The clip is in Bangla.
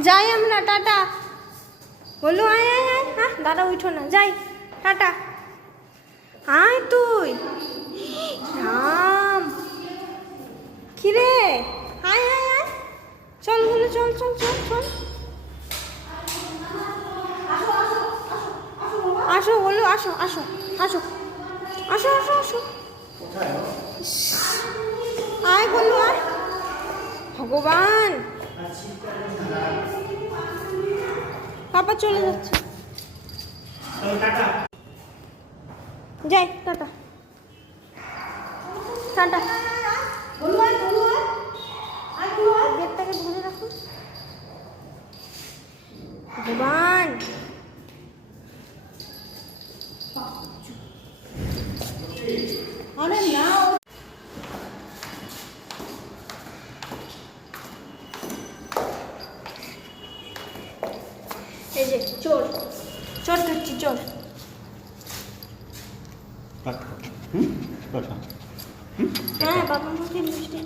যাই আমরা, টাটা। বলু আয় আয় আয়। হ্যাঁ দাদা উঠো না, যাই, টাটা। আয় তুই। রাম, কিরে? আয় আয় আয়, চল বলু, চল চল চল চল। আসো বলু, আসো আসো আসো আসো আসো আসো। আয় বলু, আয়। ভগবান, পাপা চলে যাচ্ছে। যাই, টাটা টাটা। গেটটাকে ধরে রাখো। ভগবান, আরে না। এই যে চোর, চোর ধরছি, চোর। হ্যাঁ বাবা, মুখে মিষ্টি।